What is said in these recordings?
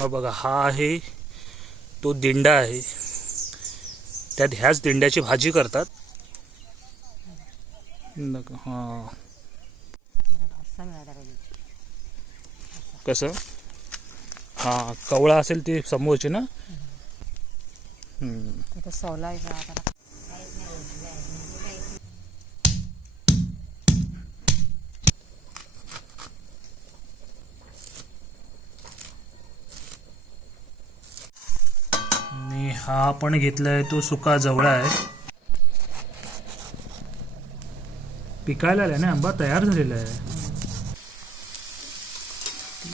हा बघा हा आहे तो दिंडा आहे. त्यात ह्याच दिंड्याची भाजी करतात. नका- हा. कसं? हा कवळा असेल ती समोरची ना? हम्म. हा आपण घेतलाय तो सुका जवळा आहे. पिकायला आलाय ना आंबा तयार झालेला आहे.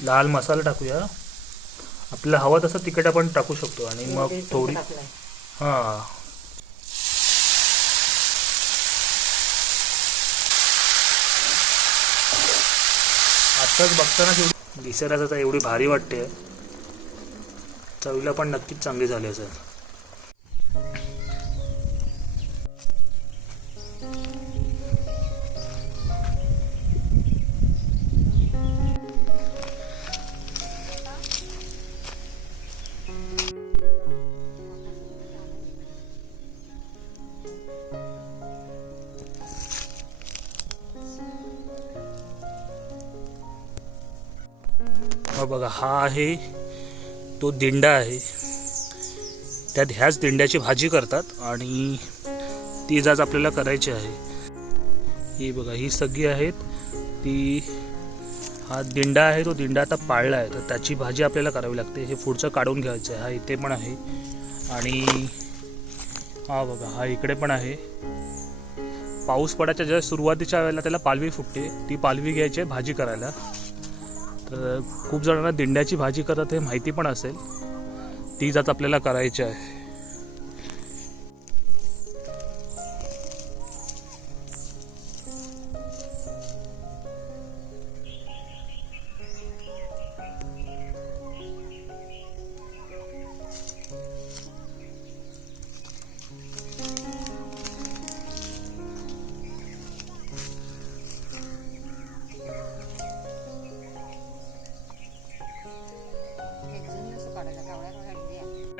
लाल मसाला टाकूया. आपल्याला हवा तसं तिखट आपण टाकू शकतो आणि मग थोडी हा. आत्ताच बघताना दिसायला आता एवढी भारी वाटते. चवीला पण नक्कीच चांगली झाली असेल. हा बघा हा आहे तो दिंडा आहे. त्यात ह्याच दिंड्याची भाजी करतात आणि ती आज आपल्याला करायची आहे. ही बघा ही सगळी आहेत. ती हा दिंडा आहे तो दिंडा आता पाळला आहे. तर त्याची भाजी आपल्याला करावी लागते. हे पुढचं काढून घ्यायचं आहे. हा इथे पण आहे. आणि हा बघा हा इकडे पण आहे. पाऊस पडायच्या ज्या सुरुवातीच्या वेळेला त्याला पालवी फुटते ती पालवी घ्यायची आहे भाजी करायला. तर खूप जणांना दिंड्याची भाजी करत हे माहिती पण असेल. ती जात आपल्याला करायची आहे.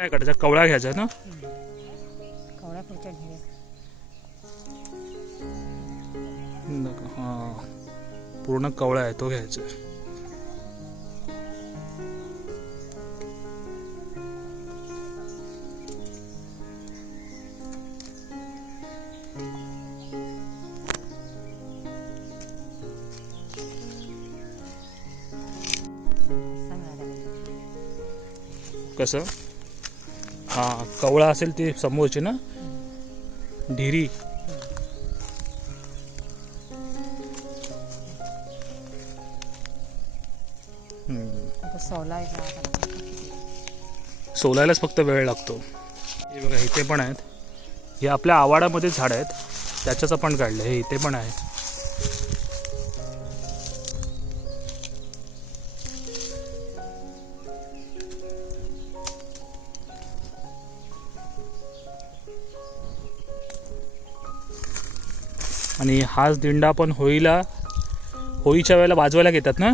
काय करायचं कवळा घ्यायचा ना? कावळ्या पुढच्या हां. पूर्ण कवळा आहे तो घ्यायचा कसं? हां कवळा असेल ती समोरची ना? ढिरी. सोलायलाच फक्त वेळ लागतो. हे बघा इथे पण आहेत. हे आपल्या आवाडामध्ये झाड आहेत. त्याच्याच आपण काढलं हे इथे पण आहे आणि हाच दिंडा आपण होळीला होळीच्या वेळेला वाजवायला घेतात ना?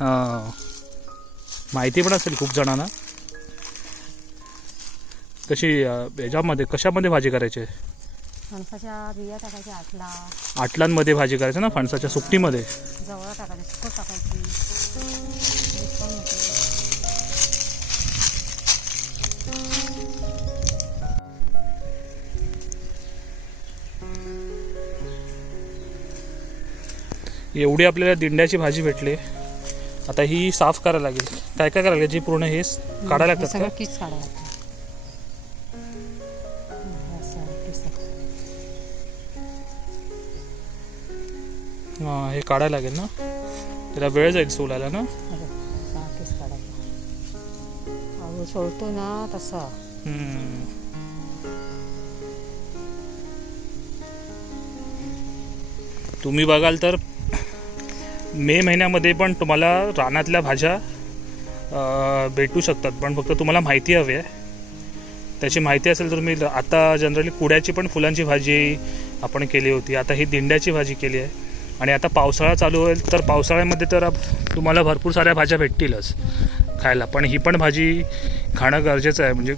हां. माहिती पण असेल खूप जणांना. कशी याच्यामध्ये कशामध्ये भाजी करायची? फणसाच्या बिया टाकायच्या आटला आटलांमध्ये भाजी करायची ना फणसाच्या सुकटीमध्ये जवळ टाकायची. एवढी आपल्याला दिंड्याची भाजी भेटली. आता ही साफ करायला लागेल. काय काय करायला लागेल? जी पूर्ण हे काढायला लागतात का? हं. हां काढायला लागेल ना? त्याला वेळ जाईल सोलायला ना? सोलतो ना तसा. हम्म. तुम्ही बघाल तर मे महिन्यामध्ये पण तुम्हाला रानातल्या भाज्या भेटू शकतात. पण फक्त तुम्हाला माहिती हवी आहे. त्याची माहिती असेल तर मी आता जनरली कुड्याची पण फुलांची भाजी आपण केली होती. आता ही दिंड्याची भाजी केली आहे. आणि आता पावसाळा चालू होईल तर पावसाळ्यामध्ये तर तुम्हाला भरपूर साऱ्या भाज्या भेटतीलच खायला. पण ही पण भाजी खाणं गरजेचं आहे. म्हणजे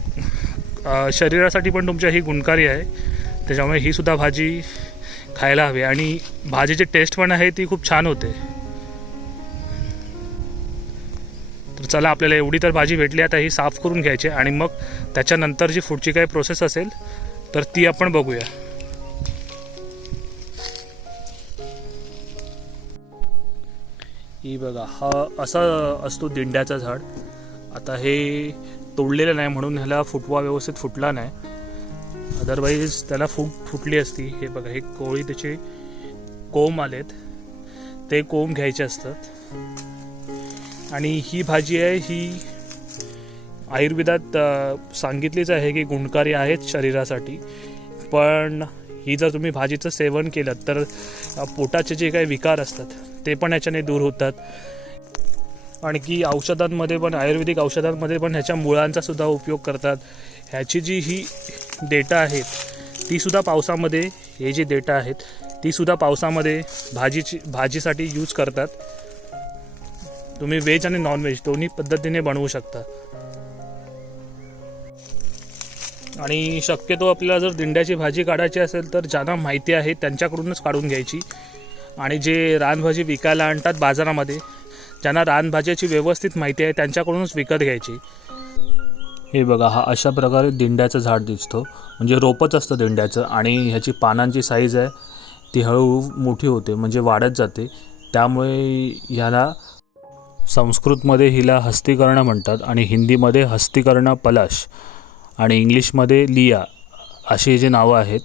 शरीरासाठी पण तुमच्या ही गुणकारी आहे. त्याच्यामुळे ही सुद्धा भाजी खायला हवी. आणि भाजीची टेस्ट पण आहे ती खूप छान होते. तर चला आपल्याला एवढी तर भाजी भेटली आता ही साफ करून घ्यायची आणि मग त्याच्यानंतर जी पुढची काही प्रोसेस असेल तर ती आपण बघूया. ही बघा हा असा असतो दिंड्याचा झाड. आता हे तोडलेलं नाही म्हणून ह्याला फुटवा व्यवस्थित फुटला नाही. अदरवाईज त्याला फूट फुटली असती. हे बघा हे कोळी त्याचे कोंब आलेत. ते कोंब घ्यायचे असतात. आणि ही भाजी आहे ही आयुर्वेदात सांगितलीच आहे की गुणकारी आहेत शरीरासाठी. पण ही जर तुम्ही भाजीचं सेवन केलं तर पोटाचे जे काही विकार असतात ते पण ह्याच्याने दूर होतात. आणखी औषधांमध्ये पण आयुर्वेदिक औषधांमध्ये पण ह्याच्या मुळांचा सुद्धा उपयोग करतात. ह्याची जी ही डेटा आहेत ती सुद्धा पावसामध्ये हे जे डेटा आहेत ती सुद्धा पावसामध्ये भाजीची भाजीसाठी यूज करतात. तुम्ही व्हेज आणि नॉनव्हेज दोन्ही पद्धतीने बनवू शकता. आणि शक्यतो आपल्याला जर दिंड्याची भाजी काढायची असेल तर ज्यांना माहिती आहे त्यांच्याकडूनच काढून घ्यायची. आणि जे रानभाजी विकायला आणतात बाजारामध्ये ज्यांना रानभाज्याची व्यवस्थित माहिती आहे त्यांच्याकडूनच विकत घ्यायची. हे बघा हा अशा प्रकारे दिंड्याचं झाड दिसतो. म्हणजे रोपच असतं दिंड्याचं आणि ह्याची पानांची साईज आहे ती हळूहळू मोठी होते म्हणजे वाढत जाते. त्यामुळे ह्याला संस्कृतमध्ये हिला हस्तीकर्ण म्हणतात आणि हिंदीमध्ये हस्तीकर्ण पलाश आणि इंग्लिशमध्ये लिया अशी जे नावं आहेत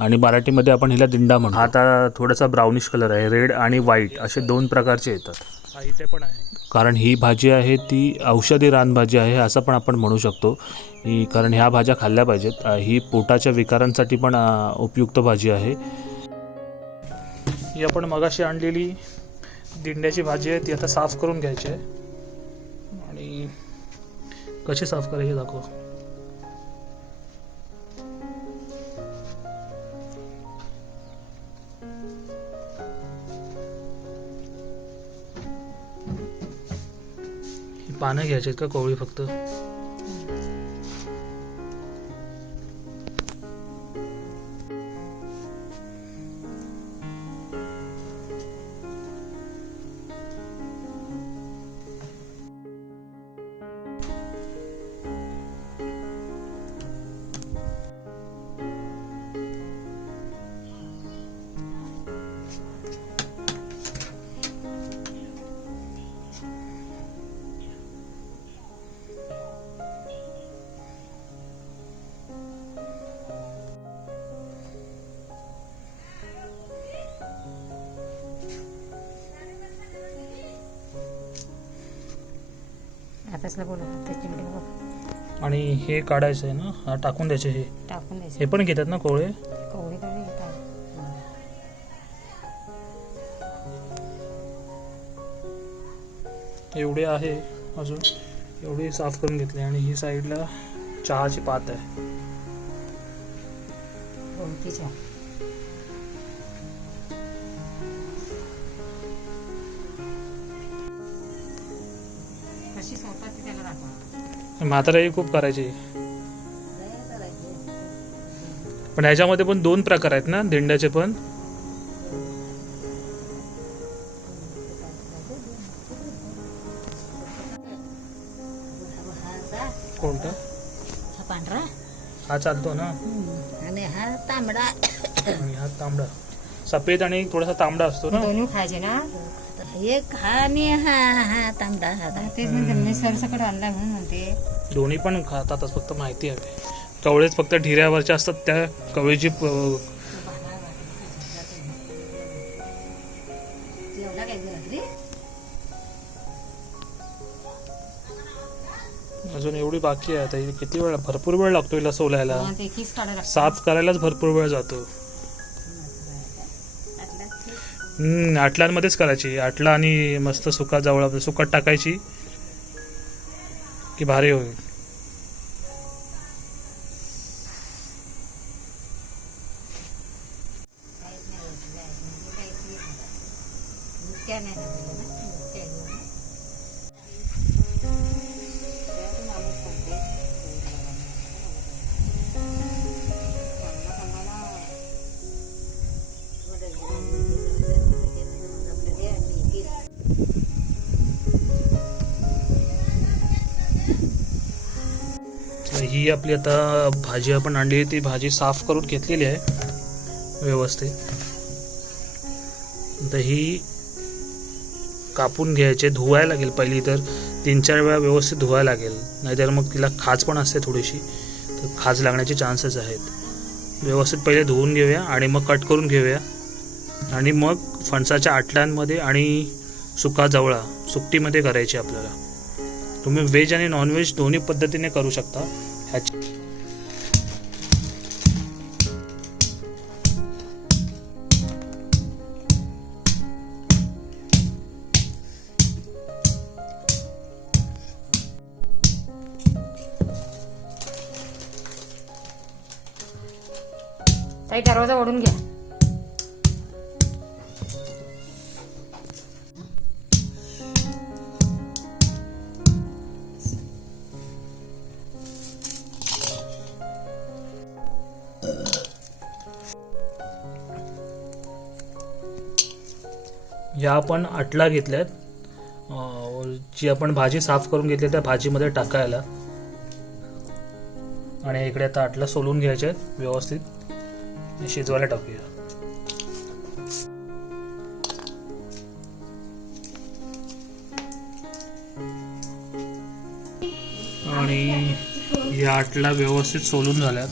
आणि मराठीमध्ये आपण हिला दिंडा म्हणतो. आता थोडासा ब्राउनिश कलर आहे. रेड आणि व्हाईट असे दोन प्रकारचे येतात. इथे पण आहे. कारण ही भाजी आहे ती औषधी रानभाजी आहे असं पण आपण म्हणू शकतो. ही कारण ह्या भाज्या खाल्ल्या पाहिजेत. ही पोटाच्या विकारांसाठी पण उपयुक्त भाजी आहे. ही आपण मगाशी आणलेली दिंड्याची भाजी आहे ती आता साफ करून घ्यायची आहे. आणि कशी साफ करायची दाखव. पानं घ्यायची आहेत का कोवळी फक्त? आताच ना बोलू ते चिमटे बघ आणि हे काढायचं आहे ना हा टाकून द्यायचे हे टाकून द्यायचं हे पण घेतात ना कोवळे? कवळी एवढे आहे अजून. एवढे साफ करून घेतले आणि ही साईडला चहाची पात आहे. ओळखीच्या म्हाताराही खूप करायची. पण ह्याच्यामध्ये पण दोन प्रकार आहेत ना दिंड्याचे पण. कोणता? हा पांढरा. हा चालतो ना. आणि हा तांबडा. आणि हा तांबडा. सफेद आणि थोडासा तांबडा असतो ना. दोन्ही खायचे ना. हा हा हा तांबडा हा. तेच म्हणते मी सरसकट आणलाय म्हणून म्हणते. दोन्ही पण खातातच फक्त माहिती हवी कवळेच फक्त ढिऱ्यावरच्या असतात त्या कवळीची प- काय अजून एवढी बाकी आहे आता ही किती वेळ भरपूर वेळ लागतो हिला सोलायला. हा, ते कीच काढायला लागतं. साफ करायलाच भरपूर वेळ जातो. आटलांमध्येच करायची. आटला आणि मस्त सुका जवळ सुकात टाकायची की भारी होईल. ही आपली आता भाजी आपण आणली ती भाजी साफ करून घेतलेली आहे व्यवस्थित. दही कापून घ्यायचे धुवायला लागेल पहिली तर. तीन चार वेळा व्यवस्थित धुवायला लागेल नाहीतर मग तिला खाज पण असते थोडीशी. तर खाज लागण्याचे चान्सेस आहेत. व्यवस्थित पहिले धुवून घेऊया आणि मग कट करून घेऊया. आणि मग फणसाच्या आटल्यांमध्ये आणि सुका जवळा सुकटीमध्ये करायची आपल्याला. तुम्ही व्हेज आणि नॉनव्हेज दोन्ही पद्धतीने करू शकता. ह्याची या आपण आटला घेतल्यात. जी आपण भाजी साफ करून घेतली त्या भाजीमध्ये टाकायला. आणि इकडे आता आटला सोलून घ्यायचे आहेत व्यवस्थित. शिजवायला टाकूया. आणि या आटला व्यवस्थित सोलून झाल्यात.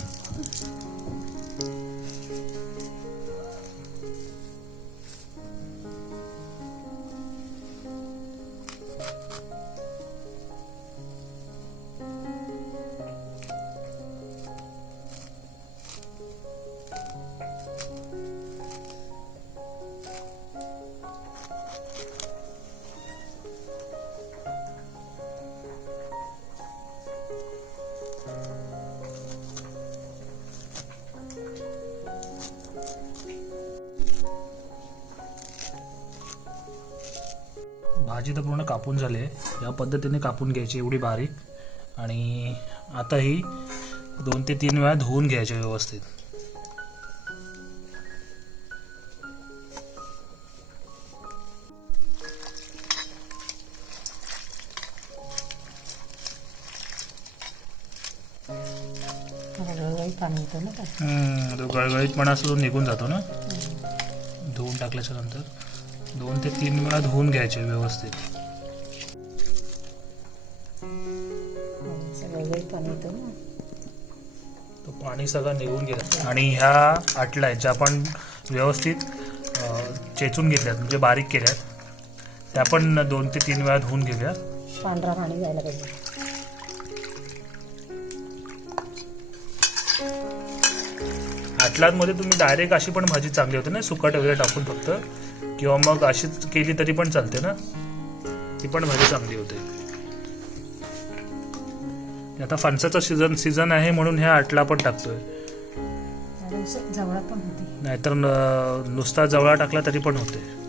भाजी तर पूर्ण कापून झाली आहे या पद्धतीने कापून घ्यायची एवढी बारीक. आणि आता ही दोन ते तीन वेळा धुवून घ्यायची व्यवस्थित. गळगळीतपणा असतो तो निघून जातो ना? धुवून टाकल्याच्या नंतर. दोन ते तीन वेळा धुवून घ्यायचे व्यवस्थित. तो पाणी सगळं निघून गेलं. आणि ह्या आटल्या ज्या आपण व्यवस्थित चेचून घेतल्यात म्हणजे बारीक केल्यात त्या पण दोन ते तीन वेळा धुवून घेऊया पांढरा पाणी जायला पाहिजे. आटलांमध्ये तुम्ही डायरेक्ट अशी पण भाजी चांगली होते ना सुकट वगैरे टाकून फक्त. किंवा मग अशीच केली तरी पण चालते ना? ती पण भाजी चांगली होते. आता फणसाचा सीझन सीझन आहे म्हणून ह्या आटला पण टाकतोय. नाहीतर नुसता जवळा टाकला तरी पण होते.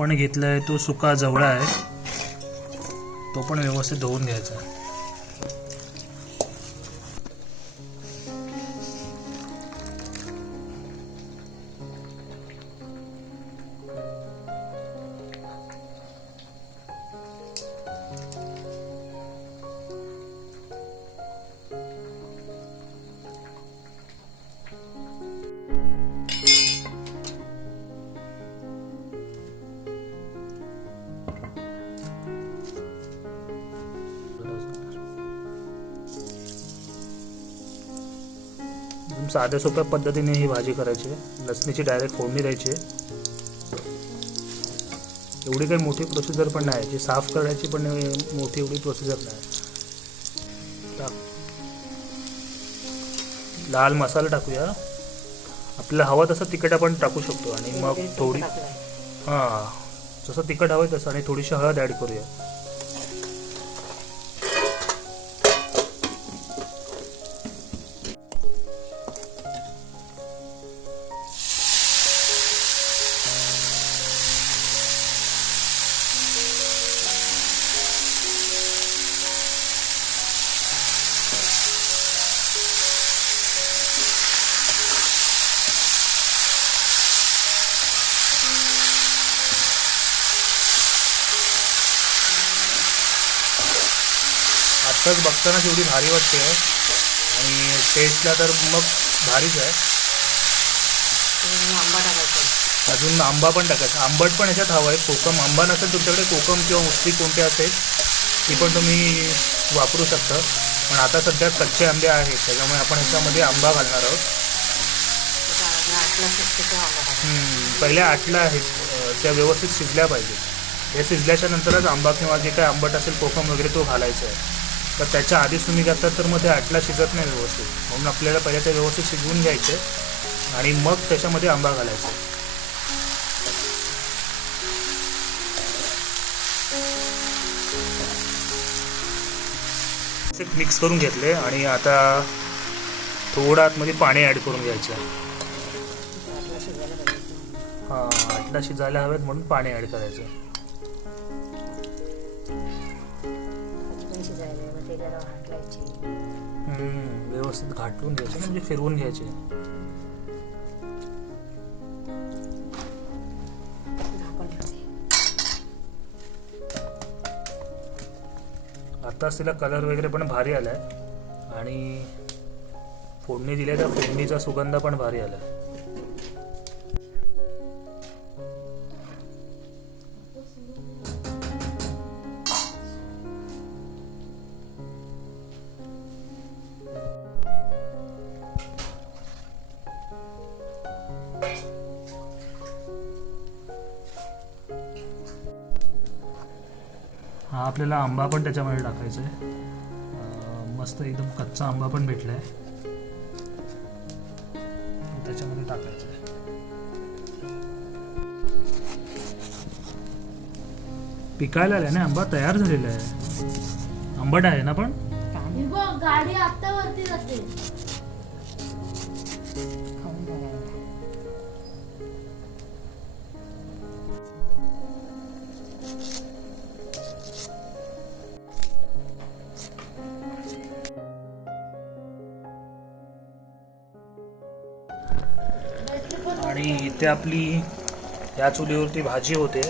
आपण घेतला आहे तो सुका जवळा आहे. तो पण व्यवस्थित धुवून घ्यायचा. साध्या सोप्या पद्धतीने ही भाजी करायची आहे. लसणीची डायरेक्ट फोडणी द्यायची आहे. एवढी काही मोठी प्रोसिजर पण नाही. जी साफ करायची पण मोठी एवढी प्रोसिजर नाही. लाल मसाला टाकूया. आपल्याला हवा तसं तिखट आपण टाकू शकतो आणि मग थोडी. हां. जसं तिखट हवं तसं आणि थोडीशी हळद ॲड करूया. बघतानाच एवढी भारी वाटते आहे. आणि टेस्टला तर मग भारीच आहे. अजून आंबा पण टाकायचा. आंबट पण याच्यात हवा आहे. कोकम आंबा नसेल तुमच्याकडे कोकम किंवा मुस्ती कोणते असेल ती पण तुम्ही वापरू शकता. पण आता सध्या कच्चे आंबे आहेत त्याच्यामुळे आपण ह्याच्यामध्ये आंबा घालणार आहोत. आटला पहिल्या आटल्या आहेत त्या व्यवस्थित शिजल्या पाहिजेत. हे शिजल्याच्या नंतरच आंबा किंवा जे काय आंबट असेल कोकम वगैरे तो घालायचा आहे. तर त्याच्या आधीच तुम्ही घातलात तर मग ते आटला शिजत नाही व्यवस्थित. म्हणून आपल्याला पहिले ते व्यवस्थित शिजवून घ्यायचे आणि मग त्याच्यामध्ये आंबा घालायचा. मिक्स करून घेतले आणि आता थोडं आतमध्ये पाणी ॲड करून घ्यायचं. शिजायला हां आटला शिजायला हवेत म्हणून पाणी ॲड करायचं. जरा व्यवस्थित घाटून घ्यायचे म्हणजे फिरवून घ्यायचे. आताच तिला कलर वगैरे पण भारी आलाय. आणि फोडणी दिल्या त्या फोडणीचा सुगंध पण भारी आलाय. आपल्याला आंबा पण त्याच्यामध्ये टाकायचा आहे मस्त एकदम कच्चा आंबा पण भेटलाय. त्याच्यामध्ये टाकायचं आहे पिकायला आलाय ना आंबा? तयार झालेला आहे. आंबट आहे ना पण? इथे आपली या चुलीवरती भाजी होते.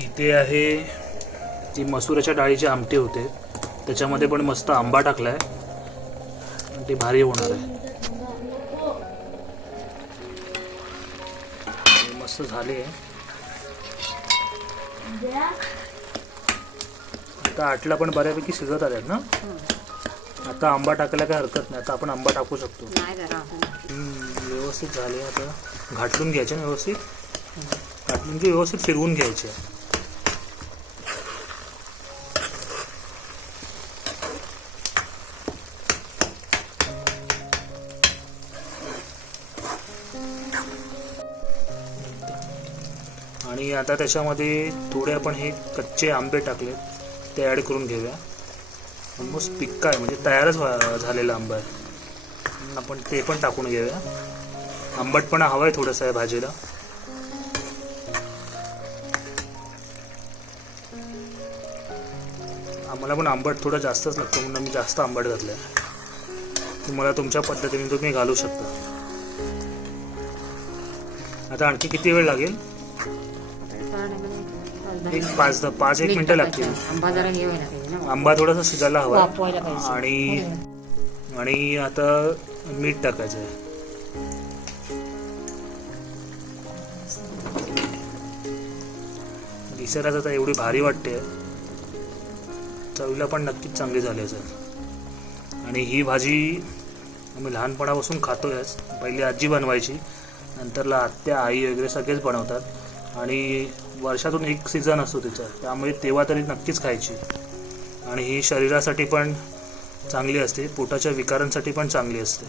इथे आहे ती मसुराच्या डाळीची आमटी होते. त्याच्यामध्ये पण मस्त आंबा टाकलाय. आणि ती भारी होणार आहे. मस्त झाली. आहे आता आटला पण बऱ्यापैकी शिजत आल्यात ना? आता आंबा टाकायला काय हरकत नाही. आता आपण आंबा टाकू शकतो. व्यवस्थित झाले आता. घाटलून घ्यायचे ना व्यवस्थित? घाटलून की व्यवस्थित फिरवून घ्यायचे. आणि आता त्याच्यामध्ये थोडे आपण हे कच्चे आंबे टाकले ते ॲड करून घेऊया. ऑलमोस्ट पिक्का आहे म्हणजे तयारच झालेला आंबा आहे. आपण ते पण टाकून घेऊया. आंबटपणा हवा आहे थोडंसं आहे भाजीला. आम्हाला पण आंबट थोडं जास्तच लागतं म्हणून आम्ही जास्त आंबट घातलं आहे तुम्हाला तुमच्या पद्धतीने तुम्ही घालू शकता. आता आणखी किती वेळ लागेल? एक पाच पाच एक मिनटं लागतील. आंबा थोडासा शिजायला हवा. आणि आणि आता मीठ टाकायचं आहे दिसायला आता एवढी भारी वाटते. चवीला पण नक्कीच चांगली झाली असेल. आणि ही भाजी आम्ही लहानपणापासून खातोयच. पहिली आजी बनवायची नंतरला आत्या आई वगैरे सगळेच बनवतात. आणि वर्षातून एक सीझन असतो तिचा. त्यामुळे तेव्हा तरी नक्कीच खायची. आणि ही शरीरासाठी पण चांगली असते. पोटाच्या विकारांसाठी पण चांगली असते.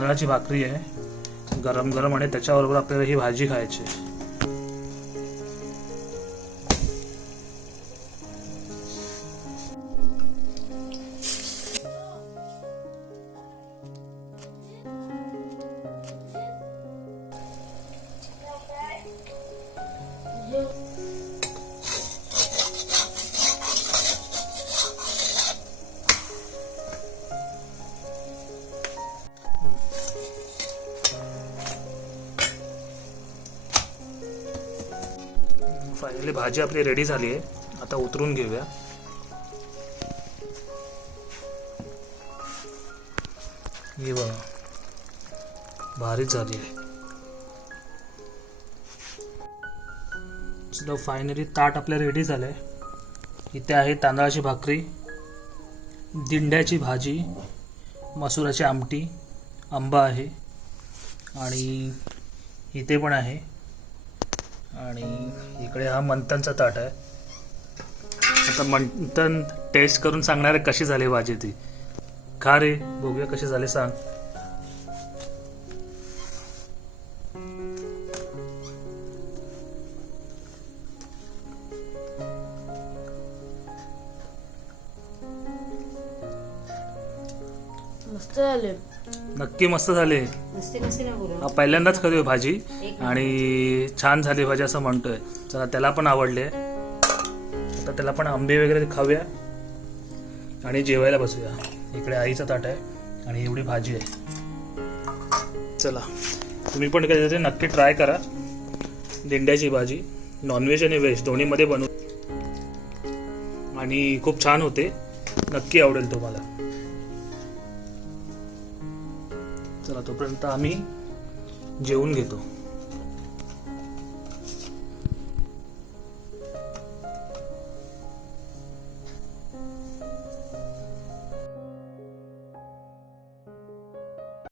तांदळाची भाकरी आहे. गरम गरम आणि त्याच्याबरोबर आपल्याला ही भाजी खायची फायनली भाजी आपली रेडी झाली आहे. आता उतरून घेऊया. हे बघा. भारीच झाली आहे. चलो फायनली ताट आपल्या रेडी झालं आहे इथे आहे तांदळाची भाकरी दिंड्याची भाजी मसुराची आमटी आंबा आहे. आणि इथे पण आहे. आणि इकडे हा मंथनचा ताट आहे. आता मंथन टेस्ट करून सांगणार आहे कशी झाली भाजी ती. खा रे बघूया कशी झाली सांग. मस्त झाले. नक्की मस्त झाले. हा पहिल्यांदाच खातोय भाजी. आणि छान झाली भाजी असं म्हणतोय. चला त्याला पण आवडले. आता त्याला पण आंबे वगैरे खाऊया. आणि जेवायला बसूया. इकडे आईचं ताट आहे. आणि एवढी भाजी आहे. चला. तुम्ही पण कधीतरी नक्की ट्राय करा. दिंड्याची भाजी नॉनव्हेज आणि व्हेज दोन्हीमध्ये बनवू आणि खूप छान होते. नक्की आवडेल तुम्हाला. चला तोपर्यंत आम्ही जेवून घेतो.